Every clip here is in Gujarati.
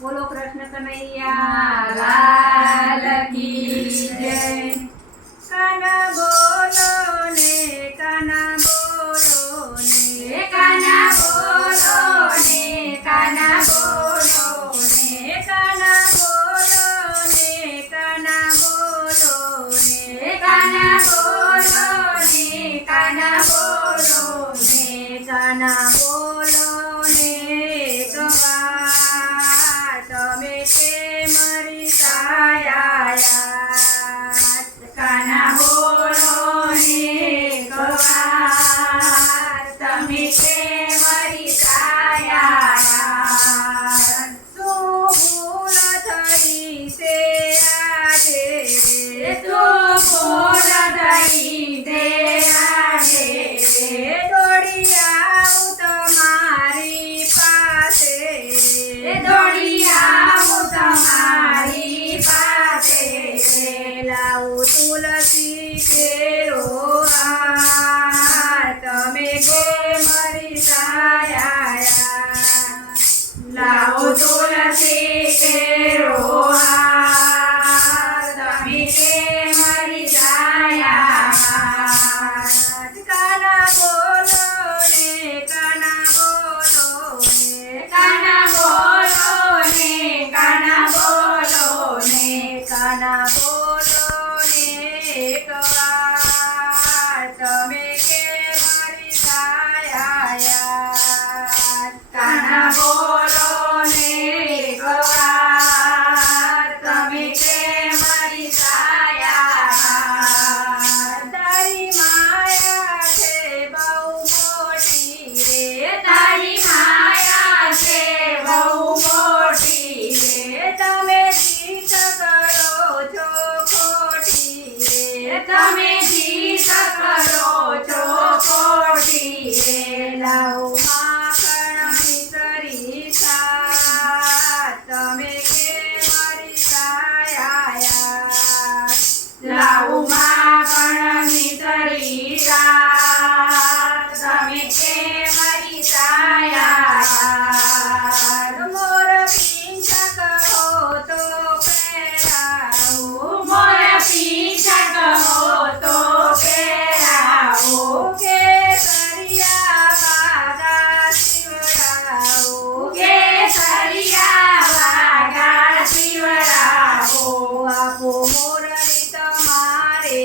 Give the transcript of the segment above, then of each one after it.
બોલો કૃષ્ણ કનૈયા લાલ કી જય। કાના બોલો ને કાના બોલો ને કાના બોલો ને કાના બોલો ને કાના બોલો ને કાના બોલો ને કાના બોલો ને કાના બોલો ને કાના બોલો ને ગવા તમે કેમ રીસાયા કાના બોલો ને ગવા તમે કેમ રીસાયા શું ભૂલ થઈ તે આજે શું ભૂલ થઈ તે આજે દોડી આવું તમારી પાસે દોડી આવું તમારી પાસે લાવું તુલસી કેરો હાર તમે કેમ રીસાયા લાવો તુલસી કેરો હાર તમે કેમ રીસાયા કાના બોલો ને કાના બોલો ને કાના બોલો ને કાના બોલો ને કાના બોલો ને એકવાર તમે કેમ રીસાયા કાના બોલો ને એકવાર તમે કેમ રીસાયા તારી માયા છે બહુ મોટી રે તારી માયા છે બહુ મોટી રે તમે જીત કરો છો ખોટી રે તમે જીત કરો છો ખોટી રે લાવો માખણ મિસરી સાત તમે કેમ રીસાયા લાવો માખણ મિસરી સાત તમે કેમ રીસાયા મોર પીંછક હો તો પહેરાવો મોર પીંછક હો તો પહેરાવો કેસરિયા વાગા શિવડાવો કેસરિયા વાગા શિવડાવો આપો મોરલી તમારે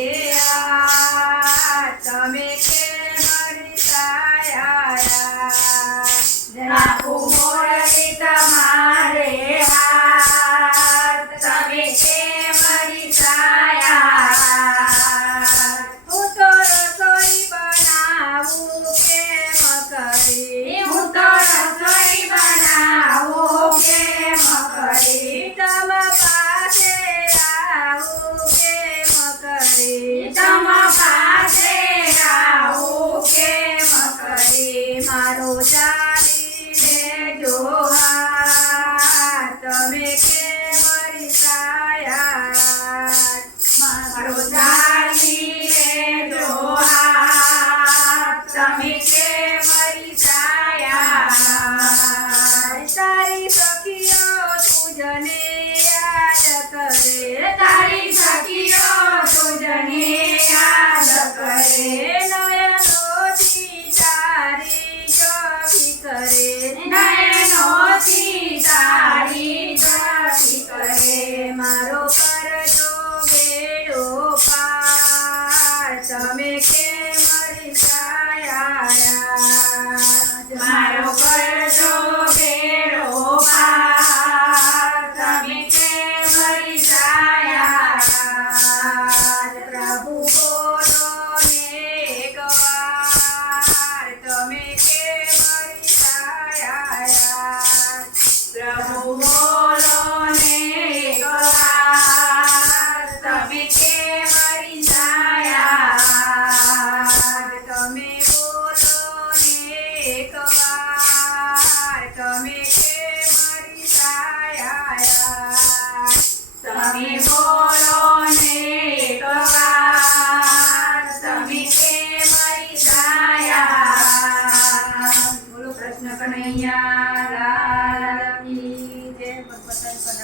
તમે કેમ રીસાયા રાખો મોરલી તમારે હાથ તમે કેમ રીસાયા હું તો રસોઈ બનાવું કેમ કરી હું તો રસોઈ બનાવું કેમ કરી તમ પાસે આવું કેમ કરી તમ પાસે આવું કેમ કરી મારો ચાલી લેજો હાથ તમે કેમ રીસાયા મારો ચાલી લેજો હાથ તમે કેમ રીસાયા તારી સખીઓ તુજને યાદ કરે તારી સખીઓ તુજને યાદ કરે નયનોથી તારી જોગી કરે નયનોથી તારી જોગી કરે મારો કરજો બેડો પાર તમે કેમ રીસાયા મારો કરજો બેડો પાર તમે કેમ રીસાયા પ્રભુ બોલો ને એકવાર તમે કેમ રીસાયા પ્રભુ બોલો ને એકવાર તમે કેમ રીસાયા તમે બોલો ને એકવાર તમે કેમ રીસાયા તમે બોલો ને એકવાર તમે કેમ રીસાયા બોલો કૃષ્ણ કનૈયા લાલ કી જય। પર પતંગ